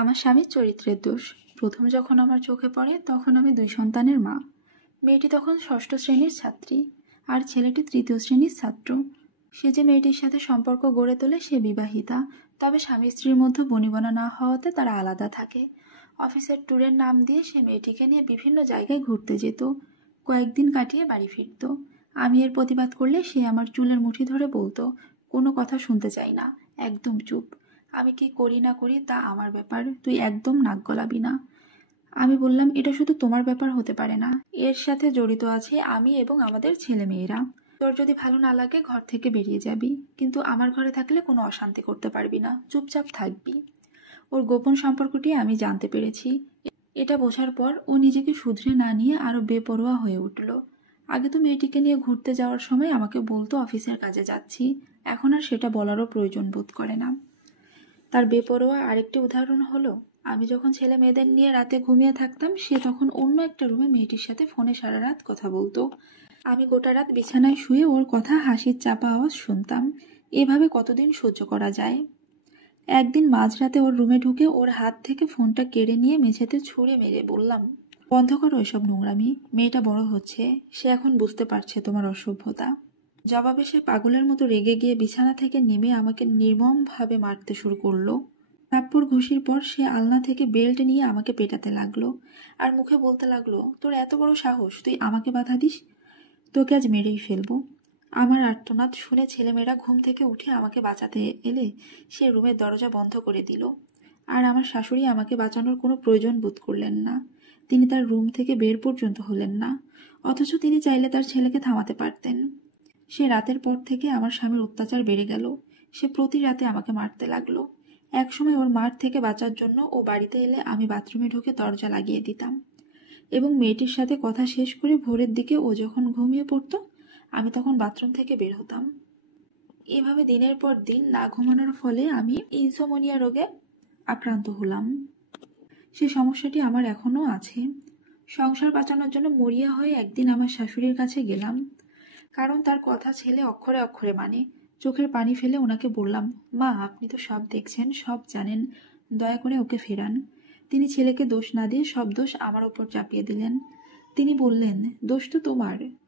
আমার স্বামীর চরিত্রের দোষ। প্রথম যখন আমার চোখে পড়ে তখন আমি 2 সন্তানের মা। মেয়েটি তখন 6ষ্ঠ শ্রেণীর ছাত্রী আর ছেলেটি 3য় শ্রেণীর ছাত্র। সে যে মেয়েটির সাথে সম্পর্ক গড়ে তোলে সে বিবাহিতা, তবে স্বামী স্ত্রীর মধ্যে বনিবনা না হওয়াতে তারা আলাদা থাকে। অফিসের ট্যুরের নাম দিয়ে সে মেয়েটিকে নিয়ে বিভিন্ন জায়গায় ঘুরতে যেত, কয়েকদিন কাটিয়ে বাড়ি ফিরত। আমি এর প্রতিবাদ করলে সে আমার চুলের মুঠি ধরে বলতো, কোনো কথা শুনতে চাই না, একদম চুপ। আমি কি করি না করি তা আমার ব্যাপার, তুই একদম নাক গলাবি না। আমি বললাম, এটা শুধু তোমার ব্যাপার হতে পারে না, এর সাথে জড়িত আছে আমি এবং আমাদের ছেলে মেয়েরা। তোর যদি ভালো না লাগে ঘর থেকে বেরিয়ে যাবি, কিন্তু আমার ঘরে থাকলে কোনো অশান্তি করতে পারবি না, চুপচাপ থাকবি। ওর গোপন সম্পর্কটি আমি জানতে পেরেছি। এটা বোঝার পর ও নিজেকে শুধরে না নিয়ে আরো বেপরোয়া হয়ে উঠল। আগে তো মেয়েটিকে নিয়ে ঘুরতে যাওয়ার সময় আমাকে বলতো অফিসের কাজে যাচ্ছি, এখন আর সেটা বলারও প্রয়োজন বোধ করে না। তার বেপরোয়া আরেকটি উদাহরণ হলো, আমি যখন ছেলে মেয়েদের নিয়ে রাতে ঘুমিয়ে থাকতাম সে তখন অন্য একটা রুমে মেয়েটির সাথে ফোনে সারা রাত কথা বলতো। আমি গোটা রাত বিছানায় শুয়ে ওর কথা হাসির চাপা আওয়াজ শুনতাম। এভাবে কতদিন সহ্য করা যায়? একদিন মাঝরাতে ওর রুমে ঢুকে ওর হাত থেকে ফোনটা কেড়ে নিয়ে মেঝেতে ছুঁড়ে মেরে বললাম, বন্ধ করো এসব নোংরামি, মেয়েটা বড় হচ্ছে, সে এখন বুঝতে পারছে তোমার অসভ্যতা। জবাবে সে পাগলের মতো রেগে গিয়ে বিছানা থেকে নেমে আমাকে নির্মমভাবে মারতে শুরু করলো। থাপ্পড় ঘুষির পর সে আলনা থেকে বেল্ট নিয়ে আমাকে পেটাতে লাগলো আর মুখে বলতে লাগলো, তোর এত বড় সাহস, তুই আমাকে বাধা দিস, তোকে আজ মেরেই ফেলবো। আমার আর্তনাদ শুনে ছেলেমেয়েরা ঘুম থেকে উঠে আমাকে বাঁচাতে এলে সে রুমের দরজা বন্ধ করে দিল। আর আমার শাশুড়ি আমাকে বাঁচানোর কোনো প্রয়োজন বোধ করলেন না। তিনি তার রুম থেকে বের পর্যন্ত হলেন না, অথচ তিনি চাইলে তার ছেলেকে থামাতে পারতেন। সে রাতের পর থেকে আমার স্বামীর অত্যাচার বেড়ে গেল। সে প্রতি রাতে আমাকে মারতে লাগলো। একসময় ওর মার থেকে বাঁচার জন্য ও বাড়িতে এলে আমি বাথরুমে ঢুকে দরজা লাগিয়ে দিতাম এবং মেয়েটির সাথে কথা শেষ করে ভোরের দিকে ও যখন ঘুমিয়ে পড়তো আমি তখন বাথরুম থেকে বের হতাম। এভাবে দিনের পর দিন না ঘুমানোর ফলে আমি ইনসোমনিয়া রোগে আক্রান্ত হলাম। সে সমস্যাটি আমার এখনো আছে। সংসার বাঁচানোর জন্য মরিয়া হয়ে একদিন আমার শাশুড়ির কাছে গেলাম, কারণ তার কথা ছেলে অক্ষরে অক্ষরে মানে। চোখের পানি ফেলে ওনাকে বললাম, মা, আপনি তো সব দেখছেন, সব জানেন, দয়া করে ওকে ফেরান। তিনি ছেলেকে দোষ না দিয়ে সব দোষ আমার ওপর চাপিয়ে দিলেন। তিনি বললেন, দোষ তো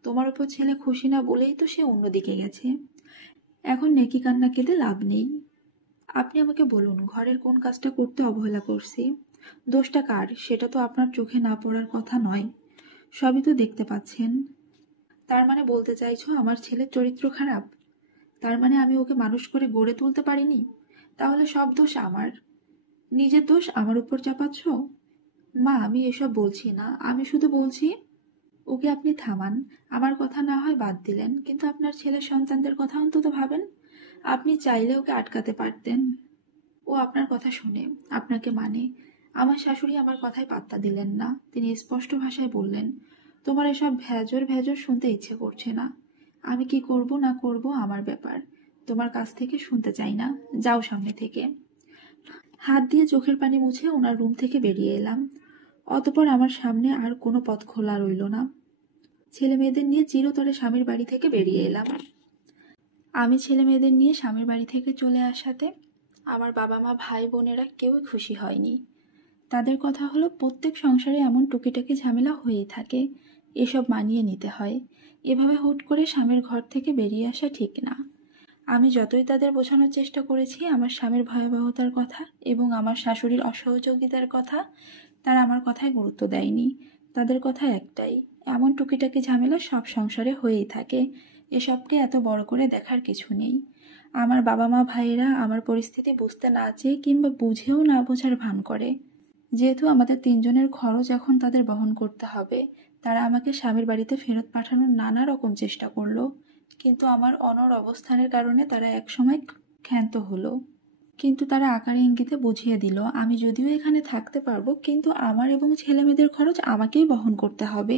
তোমার ওপর ছেলে খুশি না বলেই তো সে অন্যদিকে গেছে, এখন নেকি কান্না কেঁদে লাভ নেই। আপনি আমাকে বলুন, ঘরের কোন কাজটা করতে অবহেলা করছি? দোষটা কার সেটা তো আপনার চোখে না পড়ার কথা নয়, সবই তো দেখতে পাচ্ছেন। তার মানে বলতে চাইছো আমার ছেলের চরিত্র খারাপ? তার মানে আমি ওকে মানুষ করে গড়ে তুলতে পারিনি? তাহলে সব দোষ আমার, নিজের দোষ আমার উপর চাপাচ্ছ? মা, আমি এসব বলছি না, আমি শুধু বলছি ওকে আপনি থামান। আমার কথা না হয় বাদ দিলেন, কিন্তু আপনার ছেলের সন্তানদের কথা অন্তত ভাবেন। আপনি চাইলে ওকে আটকাতে পারতেন। ও আপনার কথা শুনে, আপনাকে মানে। আমার শাশুড়ি আমার কথায় পাত্তা দিলেন না। তিনি স্পষ্ট ভাষায় বললেন, তোমার এসব ভেজর ভেজর শুনতে ইচ্ছে করছে না। আমি কি করব না করব আমার ব্যাপার, তোমার কাছ থেকে শুনতে চাই না, যাও সামনে থেকে। হাত দিয়ে চোখের পানি মুছে ওনার রুম থেকে বেরিয়ে এলাম। অতঃপর আমার সামনে আর কোনো পথ খোলা রইল না। ছেলে মেয়েদের নিয়ে চিরতরে স্বামীর বাড়ি থেকে বেরিয়ে এলাম। আমি ছেলে মেয়েদের নিয়ে স্বামীর বাড়ি থেকে চলে আসাতে আমার বাবা মা ভাই বোনেরা কেউই খুশি হয়নি। তাদের কথা হলো, প্রত্যেক সংসারে এমন টুকিটাকি ঝামেলা হয়েই থাকে, এসব মানিয়ে নিতে হয়, এভাবে হুট করে স্বামীর ঘর থেকে বেরিয়ে আসা ঠিক না। আমি যতই তাদের বোঝানোর চেষ্টা করেছি আমার স্বামীর ভয়াবহতার কথা এবং আমার শাশুড়ির অসহযোগিতার কথা, তারা আমার কথায় গুরুত্ব দেয়নি। তাদের কথা একটাই, এমন টুকিটাকি ঝামেলা সব সংসারে হয়েই থাকে, এসবকে এত বড় করে দেখার কিছু নেই। আমার বাবা মা ভাইয়েরা আমার পরিস্থিতি বুঝতে না চেয়ে কিংবা বুঝেও না বোঝার ভান করে। যেহেতু আমাদের 3 জনের খরচ এখন তাদের বহন করতে হবে, তারা আমাকে স্বামীর বাড়িতে ফেরত পাঠানোর নানা রকম চেষ্টা করলো, কিন্তু আমার অনড় অবস্থানের কারণে তারা একসময় ক্ষান্ত হলো। কিন্তু তারা আকারে ইঙ্গিতে বুঝিয়ে দিল, আমি যদিও এখানে থাকতে পারবো, কিন্তু আমার এবং ছেলে মেয়েদের খরচ আমাকেই বহন করতে হবে।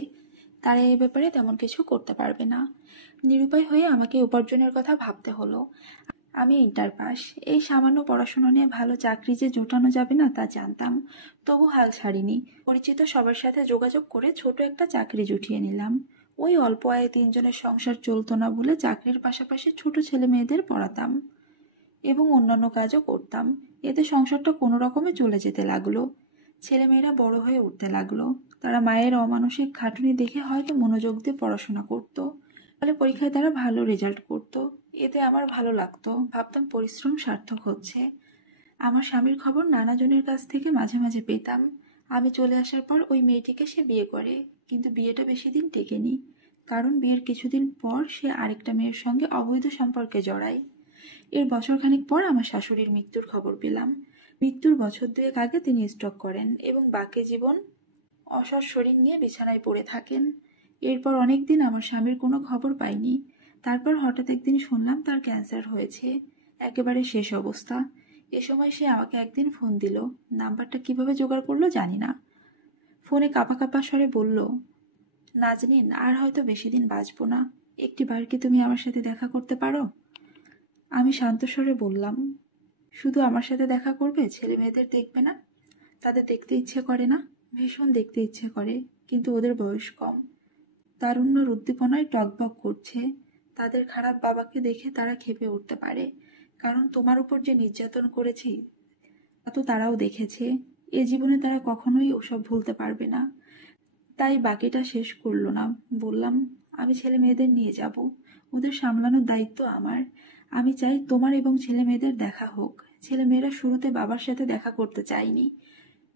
তারা এই ব্যাপারে তেমন কিছু করতে পারবে না। নিরুপায় হয়ে আমাকে উপার্জনের কথা ভাবতে হলো। আমি ইন্টার পাস, এই সামান্য পড়াশোনা নিয়ে ভালো চাকরি যে জোটানো যাবে না তা জানতাম, তবু হাল ছাড়িনি। পরিচিত সবার সাথে যোগাযোগ করে ছোট একটা চাকরি জুটিয়ে নিলাম। ওই অল্প আয়ে 3 জনের সংসার চলতো না বলে চাকরির পাশাপাশি ছোট ছেলে মেয়েদের পড়াতাম এবং অন্যান্য কাজও করতাম। এতে সংসারটা কোনো রকমে চলে যেতে লাগলো। ছেলেমেয়েরা বড় হয়ে উঠতে লাগলো। তারা মায়ের অমানসিক খাটুনি দেখে হয়তো মনোযোগ দিয়ে পড়াশোনা করতো, ফলে পরীক্ষায় তারা ভালো রেজাল্ট করতো। এতে আমার ভালো লাগতো, ভাবতাম পরিশ্রম সার্থক হচ্ছে। আমার স্বামীর খবর নানাজনের কাছ থেকে মাঝে মাঝে পেতাম। আমি চলে আসার পর ওই মেয়েটিকে সে বিয়ে করে, কিন্তু বিয়েটা বেশি দিন টেকেনি। কারণ বিয়ের কিছুদিন পর সে আরেকটা মেয়ের সঙ্গে অবৈধ সম্পর্কে জড়ায়। এর বছরখানেক পর আমার শাশুড়ির মৃত্যুর খবর পেলাম। মৃত্যুর বছর দুয়েক আগে তিনি স্ট্রোক করেন এবং বাকি জীবন অসৎ শরীর নিয়ে বিছানায় পড়ে থাকেন। এরপর অনেকদিন আমার স্বামীর কোনো খবর পাইনি। তারপর হঠাৎ একদিন শুনলাম তার ক্যান্সার হয়েছে, একেবারে শেষ অবস্থা। এ সময় সে আমাকে একদিন ফোন দিল। নাম্বারটা কিভাবে জোগাড় করলো জানি না। ফোনে কাঁপা কাঁপা স্বরে বলল, নাজনীন, আর হয়তো বেশি দিন বাঁচবো না। একটি বার কি তুমি আমার সাথে দেখা করতে পারো? আমি শান্ত স্বরে বললাম, শুধু আমার সাথে দেখা করবে? ছেলে মেয়েদের দেখবে না? তাদের দেখতে ইচ্ছে করে না? ভীষণ দেখতে ইচ্ছে করে, কিন্তু ওদের বয়স কম। তারুণ্যর উদ্দীপনায় টকবক করছে। তাদের খারাপ বাবাকে দেখে তারা ক্ষেপে উঠতে পারে, কারণ তোমার উপর যে নির্যাতন করেছি তা তো তারাও দেখেছে। এ জীবনে তারা কখনোই ওসব ভুলতে পারবে না। তাই বাকিটা শেষ করলো না। বললাম, আমি ছেলে মেয়েদের নিয়ে যাব, ওদের সামলানোর দায়িত্ব আমার। আমি চাই তোমার এবং ছেলে মেয়েদের দেখা হোক। ছেলে মেয়েরা শুরুতে বাবার সাথে দেখা করতে চায়নি।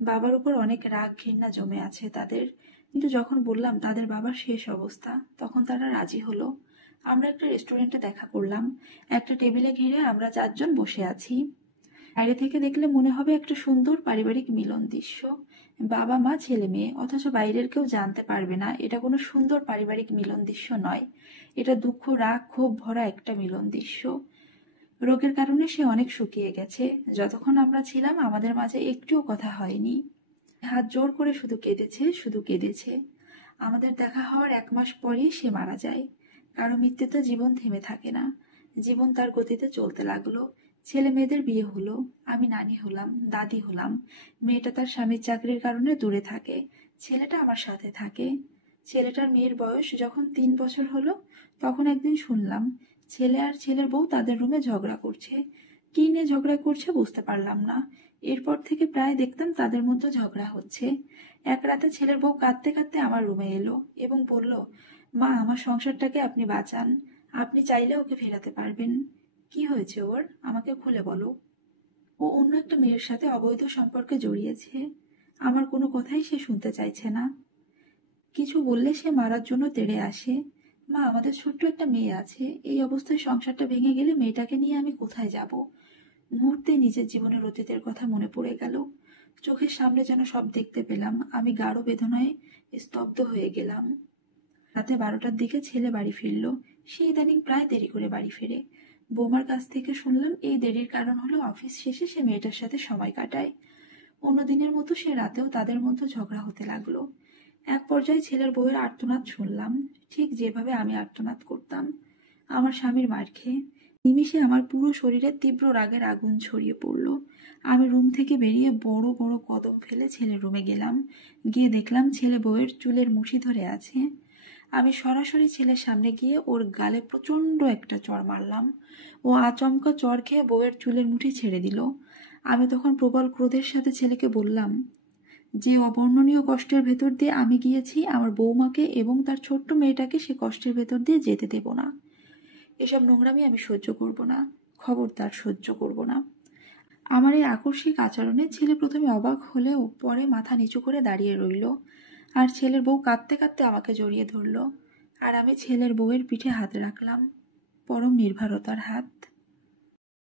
বাবার উপর অনেক রাগ ঘৃণা জমে আছে তাদের। কিন্তু যখন বললাম তাদের বাবার শেষ অবস্থা, তখন তারা রাজি হলো। আমরা একটা রেস্টুরেন্টে দেখা করলাম। একটা টেবিলে ঘিরে আমরা 4 জন বসে আছি। বাইরে থেকে দেখলে মনে হবে একটা সুন্দর পারিবারিক মিলন দৃশ্য। বাবা মা ছেলে মেয়ে, অথচ বাইরের কেউ জানতে পারবে না এটা কোনো সুন্দর পারিবারিক মিলন দৃশ্য নয়। এটা দুঃখ, রাগ, ক্ষোভ ভরা একটা মিলন দৃশ্য। রোগের কারণে সে অনেক শুকিয়ে গেছে। যতক্ষণ আমরা ছিলাম আমাদের মাঝে একটুও কথা হয়নি। হাত জোর করে শুধু কেঁদেছে, শুধু কেঁদেছে। আমাদের দেখা হওয়ার 1 মাস পরই সে মারা যায়। কারো মৃত্যুতে জীবন থেমে থাকে না। জীবন তার গতিতে চলতে লাগলো। ছেলে মেয়েদের বিয়ে হলো, আমি নানি হলাম, দাদি হলাম। মেয়েটা তার স্বামীর চাকরির কারণে দূরে থাকে, ছেলেটা আমার সাথে থাকে। ছেলেটার মেয়ের বয়স যখন 3 বছর হলো, তখন একদিন শুনলাম ছেলে আর ছেলের বউ তাদের রুমে ঝগড়া করছে। কি নিয়ে ঝগড়া করছে বুঝতে পারলাম না। এরপর থেকে প্রায় দেখতাম তাদের মধ্যে ঝগড়া হচ্ছে। এক রাতে ছেলের বউ কাঁদতে কাঁদতে আমার রুমে এলো এবং বলল, মা, আমার সংসারটাকে আপনি বাঁচান। আপনি চাইলে ওকে ফেরাতে পারবেন। কি হয়েছে ওর, আমাকে খুলে বলো। ও অন্য একটা মেয়ের সাথে অবৈধ সম্পর্কে জড়িয়েছে। আমার কোনো কথাই সে শুনতে চাইছে না। কিছু বললে সে মারার জন্য তেড়ে আসে। মা, আমাদের ছোট্ট একটা মেয়ে আছে। এই অবস্থায় সংসারটা ভেঙে গেলে মেয়েটাকে নিয়ে আমি কোথায় যাব? মুহূর্তে নিজের জীবনের অতীতের কথা মনে পড়ে গেল। চোখের সামনে যেন সব দেখতে পেলাম। আমি গাঢ় বেদনায় স্তব্ধ হয়ে গেলাম। রাতে 12টার দিকে ছেলে বাড়ি ফিরল। সে ইদানিং প্রায় দেরি করে বাড়ি ফেরে। বৌমার কাছ থেকে শুনলাম এই দেরির কারণ হলো অফিস শেষে সে মেয়েটার সাথে সময় কাটায়। অন্য দিনের মতো সে রাতেও তাদের মধ্যে ঝগড়া হতে লাগলো। এক পর্যায়ে ছেলের বউয়ের আর্তনাদ শুনলাম, ঠিক যেভাবে আমি আর্তনাদ করতাম আমার স্বামীর মার খেয়ে। নিমিষে আমার পুরো শরীরে তীব্র রাগের আগুন ছড়িয়ে পড়ল। আমি রুম থেকে বেরিয়ে বড় বড় কদম ফেলে ছেলের রুমে গেলাম। গিয়ে দেখলাম ছেলে বউয়ের চুলের মুঠি ধরে আছে। আমি সরাসরি ছেলের সামনে গিয়ে ওর গালে প্রচণ্ড একটা চড় মারলাম। ও আচমকা চড় খেয়ে বউয়ের চুলের মুঠি ছেড়ে দিল। আমি তখন প্রবল ক্রোধের সাথে ছেলেকে বললাম, যে অবর্ণনীয় কষ্টের ভেতর দিয়ে আমি গিয়েছি, আমার বৌমাকে এবং তার ছোট্ট মেয়েটাকে সে কষ্টের ভেতর দিয়ে যেতে দেব না। এসব নোংরামি আমি সহ্য করব না, খবরদার সহ্য করব না। আমার এই আকস্মিক আচরণে ছেলে প্রথমে অবাক হলেও পরে মাথা নিচু করে দাঁড়িয়ে রইল। আর ছেলের বউ কাঁদতে কাঁদতে আমাকে জড়িয়ে ধরল। আর আমি ছেলের বউয়ের পিঠে হাত রাখলাম, পরম নির্ভরতার হাত।